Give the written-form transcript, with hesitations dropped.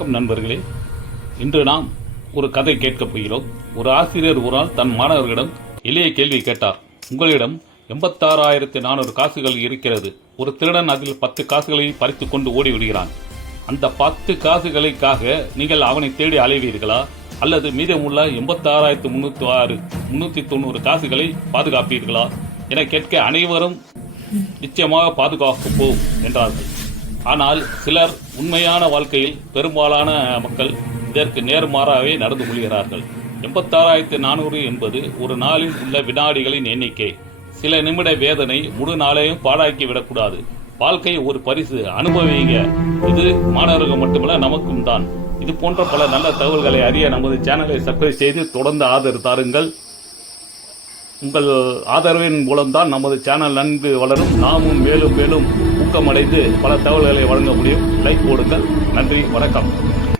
வணக்கம் நண்பர்களே. இன்று நாம் ஒரு கதை கேட்கப் போகிறோம். ஒரு ஆசிரியர் ஒரு நாள் தன் மாணவர்களிடம் எளிய கேள்வி கேட்டார். உங்களிடம் 86,400 காசுகள் இருக்கிறது. ஒரு திருடன் அதில் 10 காசுகளை பறித்து கொண்டு ஓடிவிடுகிறான். அந்த 10 காசுகளுக்காக நீங்கள் அவனை தேடி அலைவீர்களா, அல்லது மீதமுள்ள 86,390 காசுகளை பாதுகாப்பீர்களா என கேட்க அனைவரும் நிச்சயமாக பாதுகாப்போம் என்றார்கள். ஆனால் சிலர் உண்மையான வாழ்க்கையில் பெரும்பாலான மக்கள் இதற்கு நேர்மாறாகவே நடந்து கொள்கிறார்கள். 86,400 என்பது ஒரு நாளில் உள்ள வினாடிகளின் எண்ணிக்கை. சில நிமிட வேதனை முழு நாளையும் பாழாக்கி விடக்கூடாது. வாழ்க்கை ஒரு பரிசு, அனுபவிங்க. இது மாணவர்கள் மட்டுமல்ல, நமக்கும் தான். இது போன்ற பல நல்ல தகவல்களை அறிய நமது சேனலை சப்ஸ்கிரைப் செய்து தொடர்ந்து ஆதரவு தாருங்கள். உங்கள் ஆதரவின் மூலம்தான் நமது சேனல் நன்கு வளரும். நாமும் மேலும் மேலும் ஊக்கமடைந்து பல தகவல்களை வழங்க முடியும். லைக் போடுங்கள். நன்றி, வணக்கம்.